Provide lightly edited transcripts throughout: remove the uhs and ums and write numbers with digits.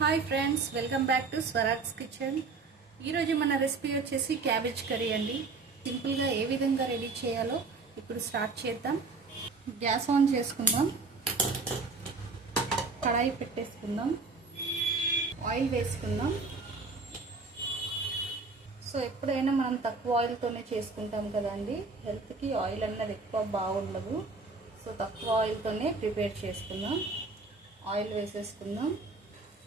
Hi friends, welcome back to Swarag's kitchen. ఈరోజు మన recipe వచ్చేసి క్యాబేజ్ కర్రీ అండి. సింపుల్గా ఏ విధంగా రెడీ చేయాలో ఇప్పుడు స్టార్ట్ చేద్దాం. గ్యాస్ ఆన్ చేసుకుందాం, కడాయి పెట్టేసుకుందాం, ఆయిల్ వేసుకుందాం. సో ఎప్పుడైనా మనం తక్కువ ఆయిల్తోనే చేసుకుంటాం కదండి. హెల్త్కి ఆయిల్ అన్నది ఎక్కువ బాగుండదు. సో తక్కువ ఆయిల్తోనే ప్రిపేర్ చేసుకుందాం. ఆయిల్ వేసేసుకుందాం.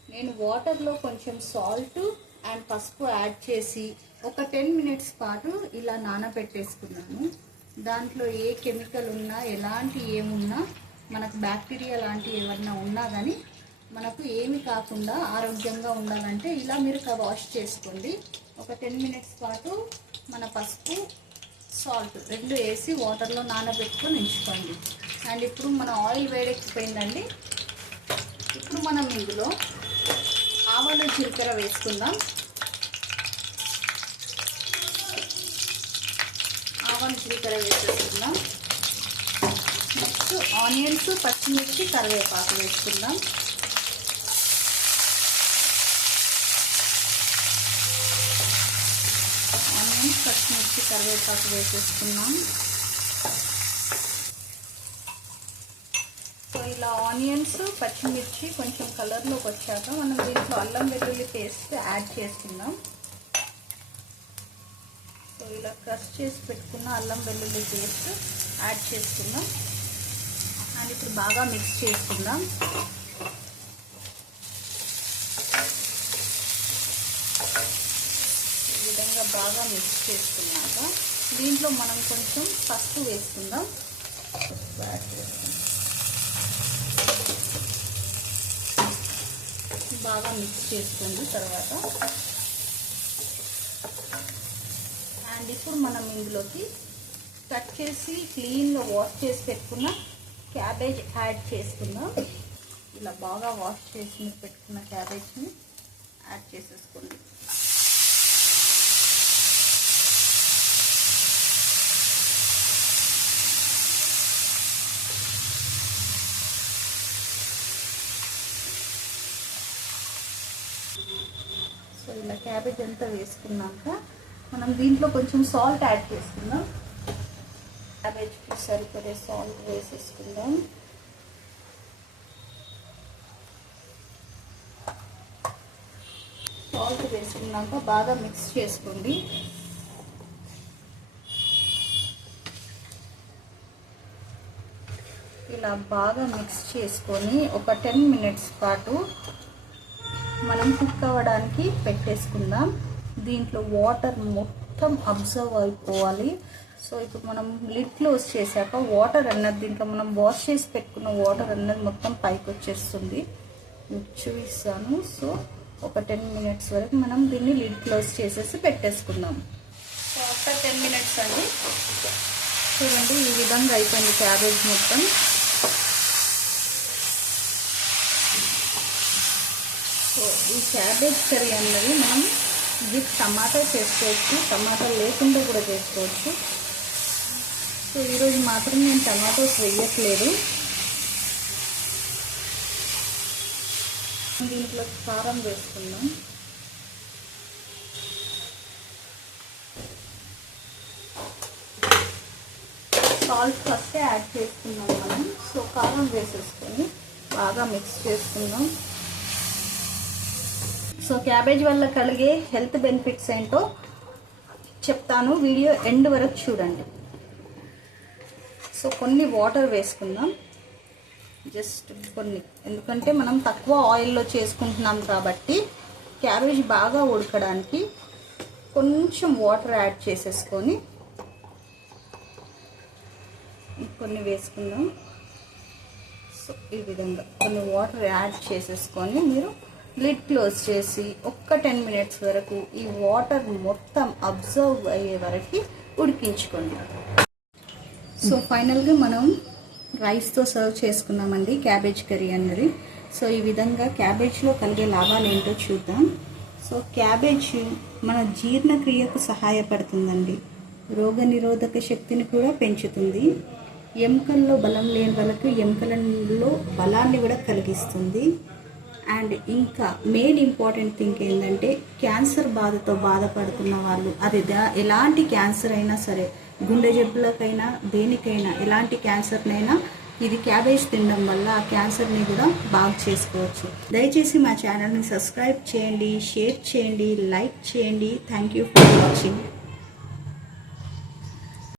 నేను వాటర్లో కొంచెం సాల్ట్ అండ్ పసుపు యాడ్ చేసి ఒక 10 మినిట్స్ పాటు ఇలా నానబెట్టేసుకున్నాను. దాంట్లో ఏ కెమికల్ ఉన్నా, ఎలాంటి ఏమున్నా, మనకు బ్యాక్టీరియా లాంటివి ఏమన్నా ఉన్నా కానీ మనకు ఏమి కాకుండా ఆరోగ్యంగా ఉండాలంటే ఇలా మీరు వాష్ చేసుకోండి. ఒక 10 మినిట్స్ పాటు మన పసుపు సాల్ట్ రెండు వేసి వాటర్లో నానబెట్టుకొని ఉంచుకోండి. అండ్ ఇప్పుడు మన ఆయిల్ వేడెక్కిపోయిందండి. ఇప్పుడు మనం ఇందులో ఆవాలు జీలకర్ర వేసుకుందాం. ఆవాలు జీలకర్ర వేసేసుకుందాం. నెక్స్ట్ ఆనియన్స్, పచ్చిమిర్చి, కరివేపాకు వేసుకుందాం. ఆనియన్స్, పచ్చిమిర్చి, కరివేపాకు వేసేసుకున్నాం. సో ఇలా ఆనియన్స్, పచ్చిమిర్చి కొంచెం కలర్లోకి వచ్చాక మనం దీంట్లో అల్లం వెల్లుల్లి పేస్ట్ యాడ్ చేసుకుందాం. సో ఇలా క్రష్ చేసి పెట్టుకున్న అల్లం వెల్లుల్లి పేస్ట్ యాడ్ చేసుకుందాం. అండ్ ఇప్పుడు బాగా మిక్స్ చేసుకుందాం. ఈ విధంగా బాగా మిక్స్ చేసుకున్నాక దీంట్లో మనం కొంచెం పసుపు వేసుకుందాం. యాడ్ చేసుకుందాం. బాగా మిక్స్ చేసుకోండి తర్వాత. అండ్ ఇప్పుడు మనం ఇందులోకి కట్ చేసి క్లీన్గా వాష్ చేసి పెట్టుకున్న క్యాబేజ్ యాడ్ చేసుకుందాం. ఇలా బాగా వాష్ చేసి పెట్టుకున్న క్యాబేజ్ని యాడ్ చేసేసుకోండి. సో ఇలా క్యాబేజ్ అంతా వేసుకున్నాక మనం దీంట్లో కొంచెం సాల్ట్ యాడ్ చేసుకుందాం. క్యాబేజ్కి సరిపడే సాల్ట్ వేసేసుకుందాం. సాల్ట్ వేసుకున్నాక బాగా మిక్స్ చేసుకోండి. ఇలా బాగా మిక్స్ చేసుకొని ఒక 10 మినిట్స్ పాటు మనం కుక్ అవ్వడానికి పెట్టేసుకుందాం. దీంట్లో వాటర్ మొత్తం అబ్జర్వ్ అయిపోవాలి. సో ఇప్పుడు మనం లిడ్ క్లోజ్ చేశాక వాటర్ అన్నది దీంట్లో మనం వాష్ చేసి పెట్టుకున్న వాటర్ అన్నది మొత్తం పైకి వచ్చేస్తుంది. చూపిస్తాను. సో ఒక 10 మినిట్స్ వరకు మనం దీన్ని లిడ్ క్లోజ్ చేసేసి పెట్టేసుకుందాం. సో ఆఫ్టర్ 10 మినిట్స్ అండి, చూడండి ఈ విధంగా అయిపోయింది క్యాబేజ్ మొత్తం. సో ఈ క్యాబేజ్ కర్రీ అన్నది మనం విత్ టమాటా చేసుకోవచ్చు, టమాటా లేకుండా కూడా చేసుకోవచ్చు. సో ఈరోజు మాత్రం నేను టమాటోస్ వేయట్లేదు. దీంట్లో కారం వేసుకుందాం. సాల్ట్ ఫస్ట్ యాడ్ చేసుకున్నాం మనం. సో కారం వేసేసుకొని బాగా మిక్స్ చేసుకుందాం. సో క్యాబేజ్ వల్ల కలిగే హెల్త్ బెనిఫిట్స్ ఏంటో చెప్తాను, వీడియో ఎండ్ వరకు చూడండి. సో కొన్ని వాటర్ వేసుకుందాం, జస్ట్ కొన్ని, ఎందుకంటే మనం తక్కువ ఆయిల్లో చేసుకుంటున్నాం కాబట్టి క్యాబేజ్ బాగా ఉడకడానికి కొంచెం వాటర్ యాడ్ చేసేసుకొని కొన్ని వేసుకుందాం. సో ఈ విధంగా కొన్ని వాటర్ యాడ్ చేసేసుకొని మీరు లిడ్ క్లోజ్ చేసి ఒక్క 10 మినిట్స్ వరకు ఈ వాటర్ మొత్తం అబ్జర్వ్ అయ్యే వరకు ఉడికించుకోండి. సో ఫైనల్గా మనం రైస్తో సర్వ్ చేసుకున్నామండి క్యాబేజ్ కర్రీ అన్నది. సో ఈ విధంగా క్యాబేజ్లో కలిగే లాభాలు ఏంటో చూద్దాం. సో క్యాబేజ్ మన జీర్ణక్రియకు సహాయపడుతుందండి. రోగనిరోధక శక్తిని కూడా పెంచుతుంది. ఎముకల్లో బలం లేని వాళ్ళకు ఎముకలలో బలాన్ని కూడా కలిగిస్తుంది. అండ్ ఇంకా మెయిన్ ఇంపార్టెంట్ థింగ్ ఏంటంటే క్యాన్సర్ బాధతో బాధపడుతున్న వాళ్ళు, అది ఎలాంటి క్యాన్సర్ అయినా సరే, గుండె జబ్బులకైనా దేనికైనా, ఎలాంటి క్యాన్సర్నైనా ఇది క్యాబేజ్ తినడం వల్ల ఆ క్యాన్సర్ని కూడా బాగు చేసుకోవచ్చు. దయచేసి మా ఛానల్ని సబ్స్క్రైబ్ చేయండి, షేర్ చేయండి, లైక్ చేయండి. Thank you for watching.